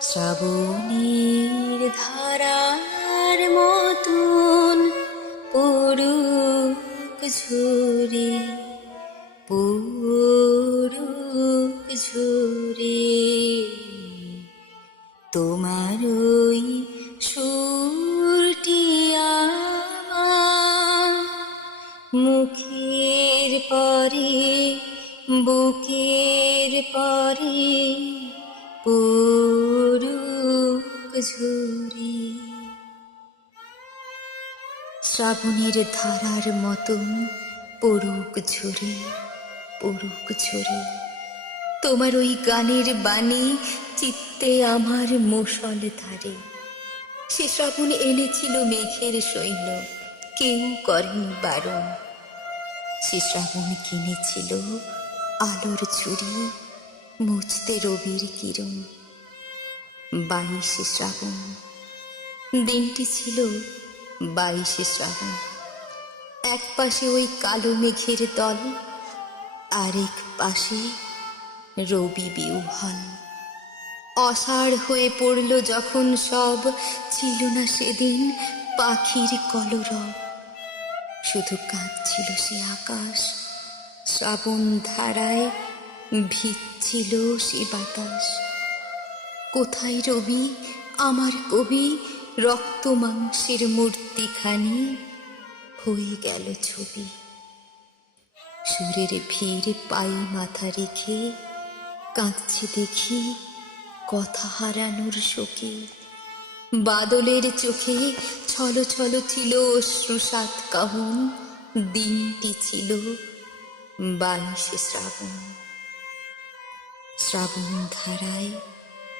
শ্রাবণীর ধারার মতন পড়ুক ঝরে পড়ুক ঝরে। তোমার ওই সুরটি আমার মুখের পরে, বুকের পরে। ঝরে। শ্রাবণের ধারার মতন পড়ুক ঝরে পড়ুক ঝরে। তোমার ওই গানের বাণী চিত্তে আমার মুসল ধারে। সে শ্রাবণ এনেছিল মেঘের সৈন্য, কেউ করেনি বারণ। সে শ্রাবণ কিনেছিল আলোর ছুরি মুছতে রবির কিরণ, বাইশে শ্রাবণ। দিনটি ছিল বাইশে শ্রাবণ। এক পাশে ওই কালো মেঘের দল, আরেক পাশে রবি বিউহল। অসাড় হয়ে পড়ল যখন সব, ছিল না সেদিন পাখির কলরব। শুধু কাঁদছিল সে আকাশ, শ্রাবণ ধারায় ভিজছিল সে বাতাস। কোথায় রবি? আমার কবি, রক্ত মাংসের মূর্তিখানি হয়ে গেল ছবি। সুরের ভিড় পাই মাথা রেখে কাঁদছে দেখি কথা হারানোর শোকে। বাদলের চোখে ছলো ছলো ছিল অশ্রুসাত কাহন, দিনটি ছিল বাইশে শ্রাবণ। শ্রাবণ ধারায়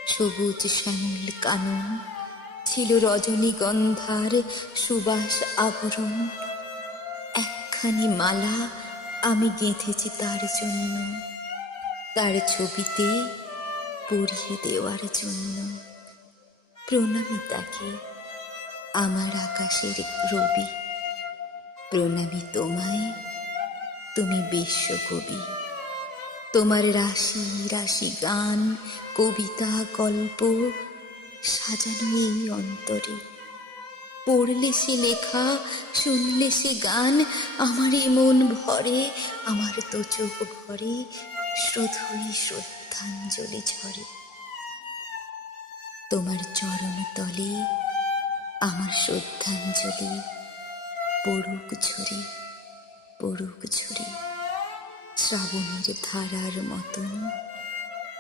সবুজ শ্যামল কানন, ছিল রজনীগন্ধার সুবাস আবরণ। একখানি মালা আমি গেঁথেছি তার জন্য, তার ছবিতে পড়িয়ে দেওয়ার জন্য। প্রণামী তাকে আমার আকাশের রবি। প্রণামী তোমায়, তুমি বিশ্বকবি। তোমার রাশি রাশি গান, কবিতা, গল্প সাজানো এই অন্তরে। পড়লে সে লেখা, শুনলে সে গান আমার এ মন ভরে, আমার তো চোখ ভরে, শুধুই শ্রদ্ধাঞ্জলি ঝরে। তোমার চরণ তলে আমার শ্রদ্ধাঞ্জলি, পড়ুক ঝরে পড়ুক ঝরে। শ্রাবণের ধারার মতন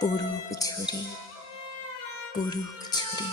পড়ুক ঝরে পড়ুক ঝরে